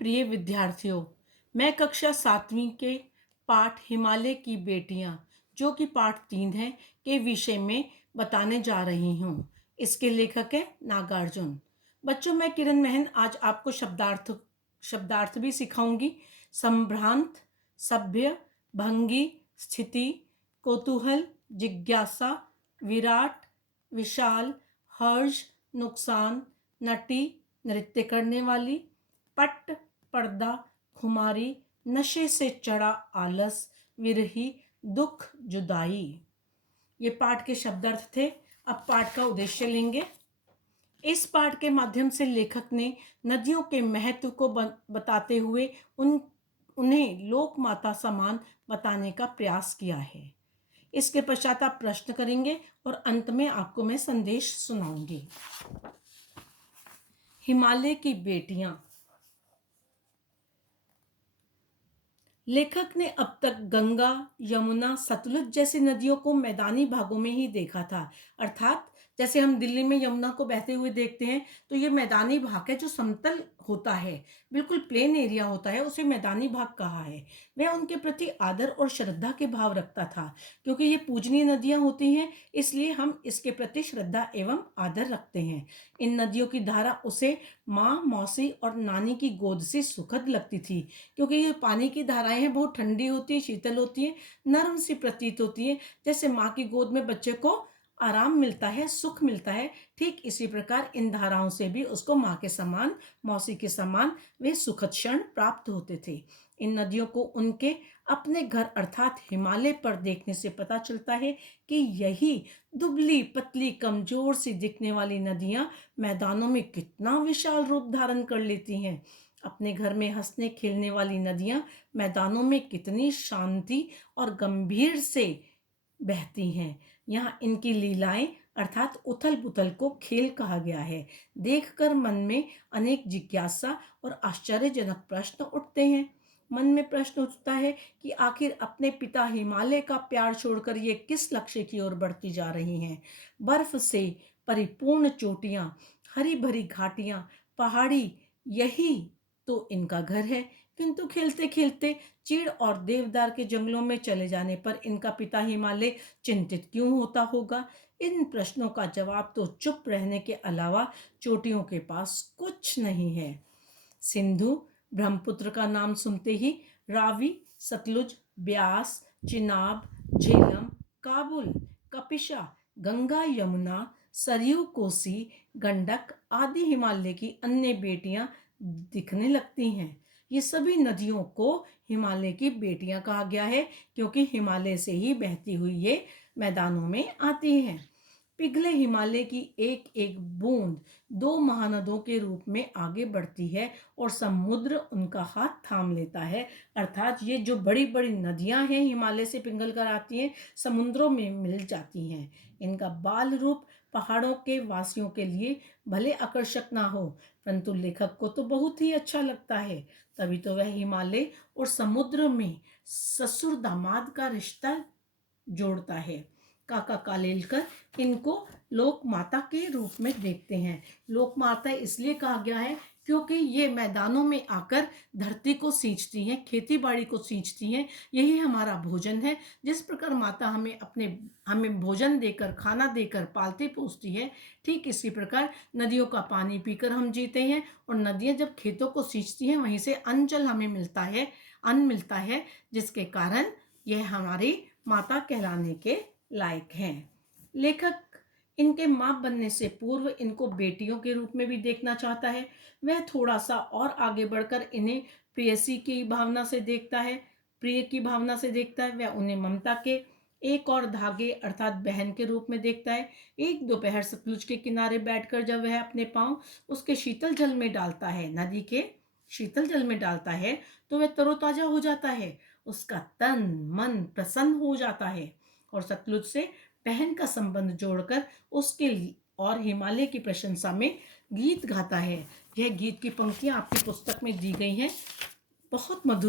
प्रिय विद्यार्थियों, मैं कक्षा 7वीं के पाठ हिमालय की बेटियां जो कि पाठ 3 है के विषय में बताने जा रही हूँ। इसके लेखक है नागार्जुन। बच्चों, मैं किरण महन आज आपको शब्दार्थ भी सिखाऊंगी। संभ्रांत, सभ्य, भंगी, स्थिति, कौतूहल, जिज्ञासा, विराट, विशाल, हर्ष, नुकसान, नटी, नृत्य करने वाली, पट, पर्दा, खुमारी, नशे से चढ़ा आलस, विरही, दुख, जुदाई। ये पाठ के शब्दार्थ थे। अब पाठ का उद्देश्य लेंगे। इस पाठ के माध्यम से लेखक ने नदियों के महत्व को बताते हुए उन्हें लोक माता समान बताने का प्रयास किया है। इसके पश्चात आप प्रश्न करेंगे और अंत में आपको मैं संदेश सुनाऊंगी। हिमालय की बेटियां। लेखक ने अब तक गंगा, यमुना, सतलुज जैसी नदियों को मैदानी भागों में ही देखा था। अर्थात जैसे हम दिल्ली में यमुना को बहते हुए देखते हैं तो ये मैदानी भाग है, जो समतल होता है, बिल्कुल प्लेन एरिया होता है, उसे मैदानी भाग कहा है। वह उनके प्रति आदर और श्रद्धा के भाव रखता था। क्योंकि ये पूजनीय नदियां होती हैं, इसलिए हम इसके प्रति श्रद्धा एवं आदर रखते हैं। इन नदियों की धारा उसे माँ, मौसी और नानी की गोद से सुखद लगती थी। क्योंकि ये पानी की धाराएं हैं, बहुत ठंडी होती है, शीतल होती है, नरम सी प्रतीत होती है। जैसे माँ की गोद में बच्चे को आराम मिलता है, सुख मिलता है, ठीक इसी प्रकार इन धाराओं से भी उसको माँ के समान, मौसी के समान वे सुखद क्षण प्राप्त होते थे। इन नदियों को उनके अपने घर अर्थात हिमालय पर देखने से पता चलता है कि यही दुबली पतली कमजोर सी दिखने वाली नदियां मैदानों में कितना विशाल रूप धारण कर लेती हैं। अपने घर में हंसने खेलने वाली नदियां मैदानों में कितनी शांति और गंभीर से बहती हैं। यहाँ इनकी लीलाएं अर्थात उथल पुथल को खेल कहा गया है। देखकर मन में अनेक जिज्ञासा और आश्चर्यजनक प्रश्न उठते हैं। मन में प्रश्न उठता है कि आखिर अपने पिता हिमालय का प्यार छोड़कर ये किस लक्ष्य की ओर बढ़ती जा रही हैं। बर्फ से परिपूर्ण चोटियां, हरी भरी घाटियां, पहाड़ी, यही तो इनका घर है। किंतु खेलते खेलते चीड़ और देवदार के जंगलों में चले जाने पर इनका पिता हिमालय चिंतित क्यों होता होगा। इन प्रश्नों का जवाब तो चुप रहने के अलावा चोटियों के पास कुछ नहीं है। सिंधु, ब्रह्मपुत्र का नाम सुनते ही रावी, सतलुज, ब्यास, चिनाब, झेलम, काबुल, कपिशा, गंगा, यमुना, सरयू, कोसी, गंडक आदि हिमालय की अन्य बेटियां दिखने लगती हैं। ये सभी नदियों को हिमालय की बेटियां कहा गया है, क्योंकि हिमालय से ही बहती हुई ये मैदानों में आती हैं। पिघले हिमालय की एक एक बूंद 2 महानदों के रूप में आगे बढ़ती है और समुद्र उनका हाथ थाम लेता है। अर्थात ये जो बड़ी बड़ी नदियां हैं हिमालय से पिघल कर आती हैं, समुद्रों में मिल जाती हैं। इनका बाल रूप पहाड़ों के वासियों के लिए भले आकर्षक ना हो, परंतु लेखक को तो बहुत ही अच्छा लगता है। तभी तो वह हिमालय और समुद्र में ससुर दामाद का रिश्ता जोड़ता है। काका कालेलकर इनको लोक माता के रूप में देखते हैं। लोक माता इसलिए कहा गया है क्योंकि ये मैदानों में आकर धरती को सींचती हैं, खेती बाड़ी को सींचती हैं। यही हमारा भोजन है। जिस प्रकार माता हमें भोजन देकर, खाना देकर पालती पोसती है, ठीक इसी प्रकार नदियों का पानी पीकर हम जीते हैं। और नदियां जब खेतों को सींचती हैं, वहीं से अन्न जल हमें मिलता है, अन्न मिलता है, जिसके कारण यह हमारी माता कहलाने के लायक हैं। लेखक इनके मां बनने से पूर्व इनको बेटियों के रूप में भी देखना चाहता है। वह थोड़ा सा और आगे बढ़कर इन्हें प्रेयसी की भावना से देखता है, प्रिय की भावना से देखता है। वह उन्हें ममता के एक और धागे अर्थात बहन के रूप में देखता है। एक दोपहर सतलुज के किनारे बैठकर जब वह अपने पांव उसके शीतल जल में डालता है, नदी के शीतल जल में डालता है, तो वह तरोताजा हो जाता है, उसका तन मन प्रसन्न हो जाता है और सतलुज से बहन का संबंध जोड़कर उसके और हिमालय की प्रशंसा में गीत गाता है। यह गीत की पंक्तियां आपकी पुस्तक में दी गई हैं। बहुत मधुर